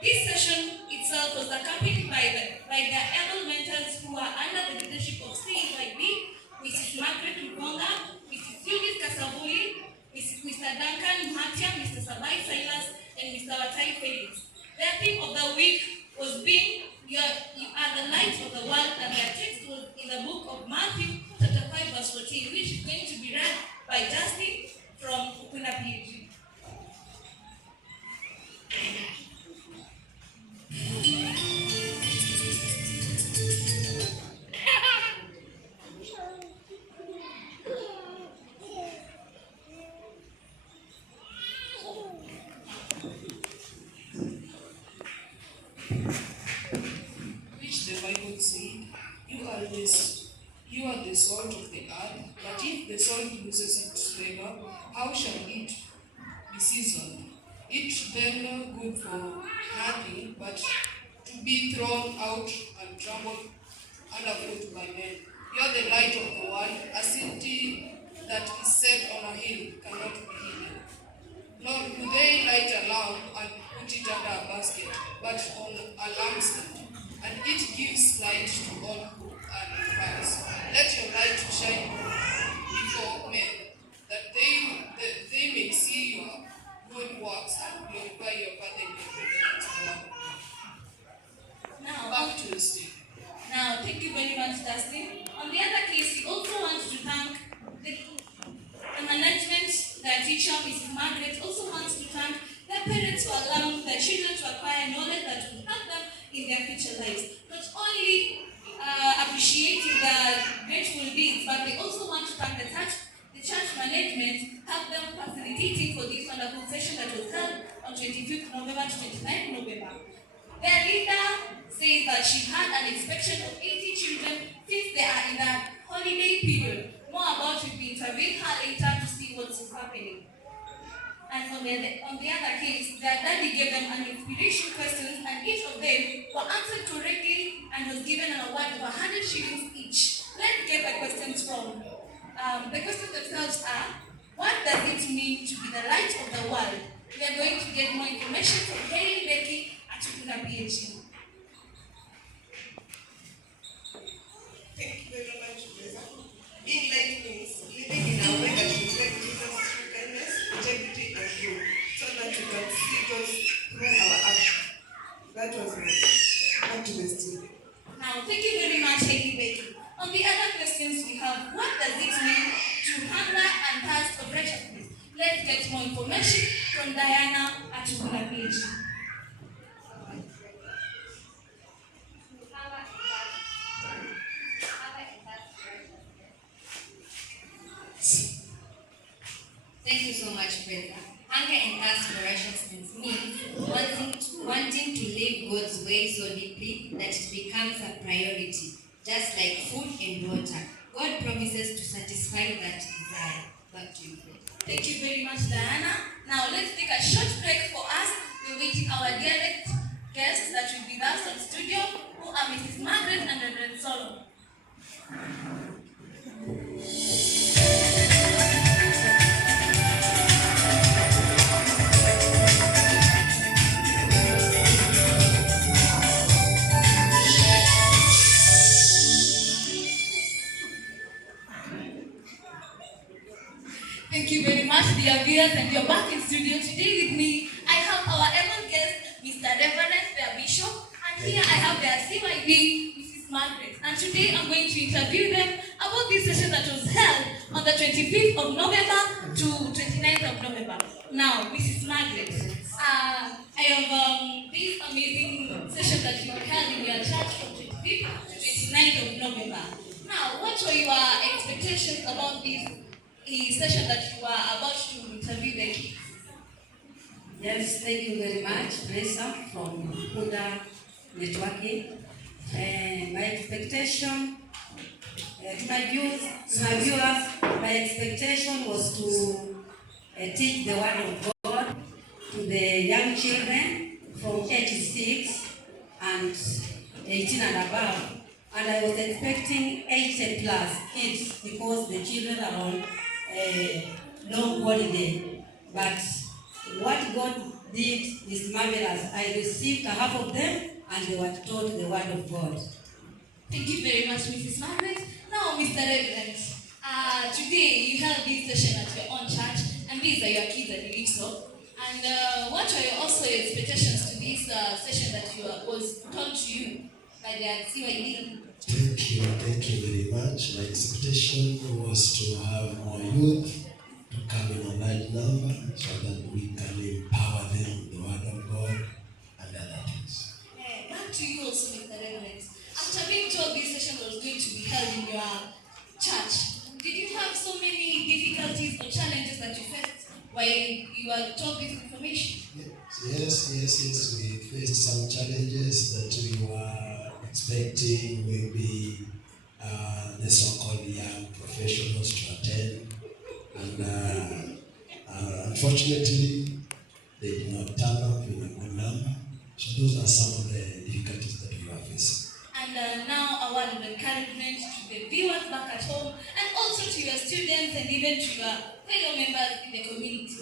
This session itself was accompanied by their able mentors who are under the leadership of CYB, Mrs. Margaret Mukonga, Mrs. Eunice Kasabuli, Mr. Duncan Matia, Mr. Sabai Silas, and Mr. Watai Felix. Their theme of the week was being you are the light of the world, and their text was in the book of Matthew, chapter 5, verse 14, which is going to be read by Justin from Ukuna PhD. Which the Bible said, you are the salt of the earth, but if the salt loses its flavor, how shall it be seasoned? It then good for nothing, but to be thrown out and trampled underfoot by men. You are the light of the world. A city that is set on a hill cannot be hidden. Nor do they light a lamp and put it under a basket, but on a lampstand, and it gives light to all who are in the house. Let your light shine before men, that they may see your good works and glorify your Father in heaven. Now, Back to the stage. Now, thank you very much, Dustin. On the other case, we also want to thank the management, their teacher, Mrs. Margaret, also wants to thank their parents for allowing their children to acquire knowledge that will help them in their future lives. Not only appreciating the grateful deeds, but they also want to thank the church management, help them facilitating for this wonderful session that was held on 25th November to 29th November. Their leader says that she had an inspection of 80 children since they are in the holiday period. More about it, we interviewed her later to see what's happening. And on the other case, their daddy gave them an inspiration questions, and each of them were answered correctly and was given an award of 100 shillings each. Let's get the questions from. The questions themselves are, what does it mean to be the light of the world? We are going to get more information from Hayley Becky at Ukuna PhD. Thank you very much, Teresa. Being light means living in a way that reflects Jesus' true kindness, integrity, and truth, so that we can see those through our action. That was me. Back to the studio. Now, thank you very much, Hayley Becky. On the other questions we have, what does it mean to hunger and thirst of righteousness? Let's get more information from Diana at Ukuna PhD. Thank you so much, Brenda. Hunger and thirst for righteousness means wanting to live God's way so deeply that it becomes a priority, just like food and water. God promises to satisfy that desire. Back to you, Brenda. Thank you very much, Diana. Now, let's take a short break for us. We're waiting our dear guests that will be with us on studio, who are Mrs. Margaret and Reverend Solomon. Thank you very much, dear viewers, and you're back in studio today with me. I have our ever guest, Mr. Reverend, their bishop, and here I have their CYB, Mrs. Margaret. And today I'm going to interview them about this session that was held on the 25th of November to 29th of November. Now, Mrs. Margaret, I have this amazing session that you held in your church from 25th to 29th of November. Now, what were your expectations about this session that you are about to interview the kids? Yes, thank you very much, Teresa from Huda Networking. My expectation, to my viewers, my expectation was to teach the word of God to the young children from 86 and 18 and above. And I was expecting 80 plus kids because the children are on long holiday. But what God did is marvelous. I received a half of them and they were taught the word of God. Thank you very much, Mrs. Margaret. Now, Mr. Reverend, today you held this session at your own church, and these are your kids, I believe so. And what are also your expectations to this session that was taught to you by the CYD? Thank you very much. My expectation was to have more youth to come in a large number so that we can empower them with the word of God and other things. Back to you also, Mr. Reverend. After being told this session was going to be held in your church, did you have so many difficulties or challenges that you faced while you were told this information? Yes. We faced some challenges that we were expecting maybe the so-called young professionals to attend. And unfortunately, they did not turn up in a good number. So those are some of the difficulties that we are facing. And now a word of encouragement to the viewers back at home, and also to your students and even to your fellow members in the community.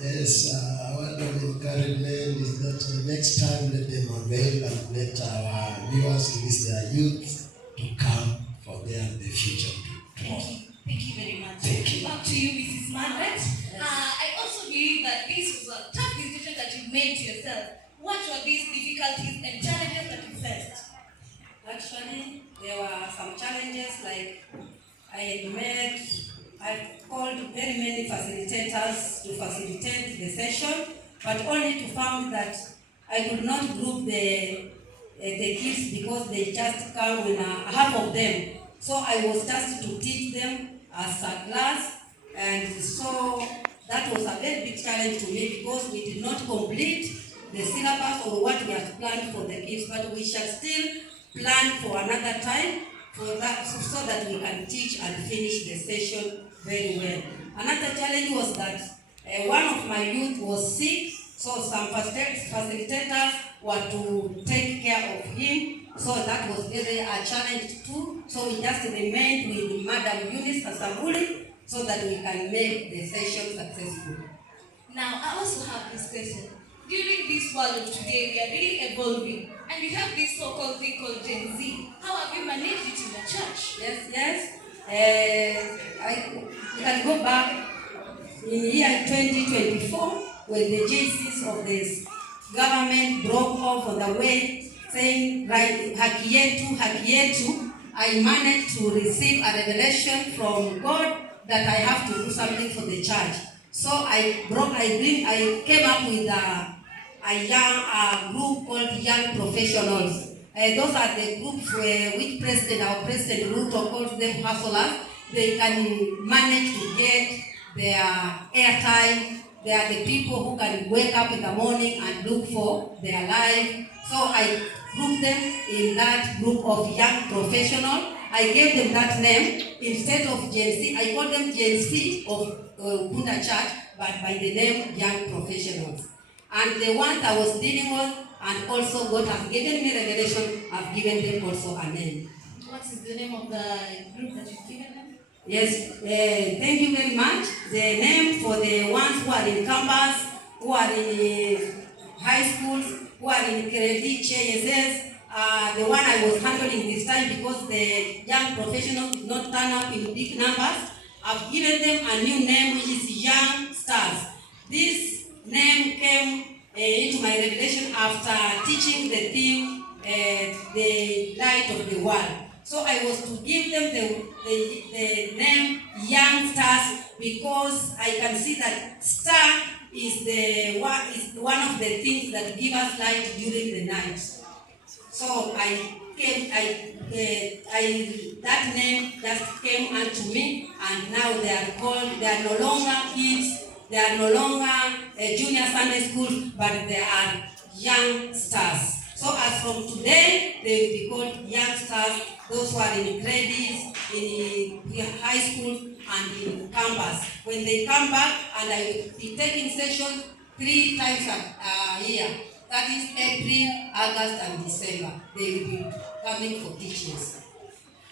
Yes, a word of encouragement is that next time let them avail and let our viewers, at least their youth, to come for the future tomorrow. Thank you very much. Thank you. Back to you, Mrs. Margaret. I also believe that this was a tough decision that you made to yourself. What were these difficulties and challenges that you faced? Actually, there were some challenges like I called very many facilitators to facilitate the session, but only to find that I could not group the kids because they just come in half of them. So I was tasked to teach them as a class, and so that was a very big challenge to me because we did not complete the syllabus or what we had planned for the kids, but we shall still plan for another time for that, so that we can teach and finish the session very well. Another challenge was that one of my youth was sick, so some facilitators were to take care of him, so that was really a challenge too. So we just remained with Madam Eunice Kasambuli so that we can make the session successful. Now, I also have this question. During this world of today, we are really evolving, and we have this so-called thing called Gen Z. How have you managed it in the church? Yes. You can go back in year 2024 when the GCs of this government broke off on the way, saying, right, haki yetu, I managed to receive a revelation from God that I have to do something for the church. So I came up with a young group called Young Professionals. Those are the groups which our President Ruto calls them hustlers. They can manage to get their airtime. They are the people who can wake up in the morning and look for their life. So I grouped them in that group of young professionals. I gave them that name. Instead of Gen Z, I called them Gen Z of Punda Church, but by the name Young Professionals. And the ones I was dealing with, and also God has given me revelation, I've given them also a name. What is the name of the group that you've given them? Yes, thank you very much. The name for the ones who are in campus, who are in high schools, who are in Kredi, CHSS, the one I was handling this time because the young professionals did not turn up in big numbers. I've given them a new name which is Young Stars. This name came into my revelation after teaching the theme, the light of the world. So I was to give them the name Young Stars because I can see that star is one of the things that give us light during the night. So that name just came unto me, and now they are no longer kids, they are no longer junior Sunday school, but they are young stars. So as from today, they will be called young stars, those who are in grades, in high school, and in campus. When they come back, and I will be taking sessions 3 times a year. That is April, August, and December. They will be coming for teachings.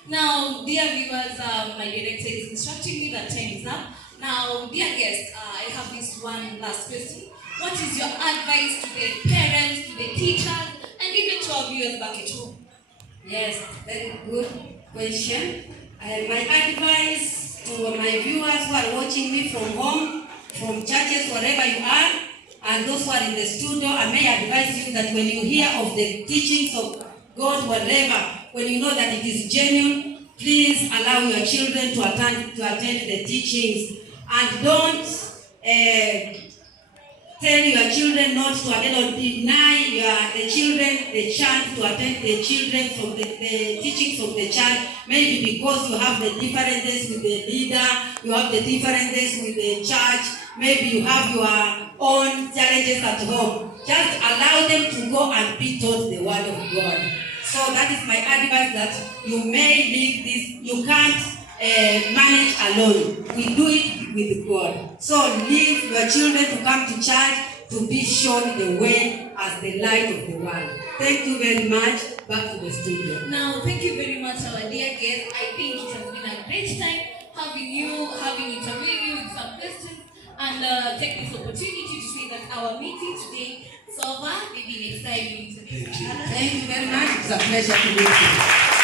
Now, dear viewers, my director is instructing me that time is up. Now, dear guests, I have this one last question. What is your advice to the parents, to the teachers, and even to our viewers back at home? Yes, very good question. My advice to my viewers who are watching me from home, from churches, wherever you are, and those who are in the studio, I may advise you that when you hear of the teachings of God, whatever, when you know that it is genuine, please allow your children to attend the teachings, and don't tell your children not to attend or deny the children the chance to attend the children from the teachings of the church, maybe because you have the differences with the leader, you have the differences with the church, maybe you have your own challenges at home. Just allow them to go and be taught the word of God. So that is my advice, that you may leave this, you can't manage alone. We do it with God. So leave your children to come to church to be shown the way as the light of the world. Thank you very much. Back to the studio. Now, thank you very much, our dear guest. I think it has been a great time interviewing you with some questions, and take this opportunity to say that our meeting today is over. Maybe next time we interview. Thank you very much. It's a pleasure to meet you.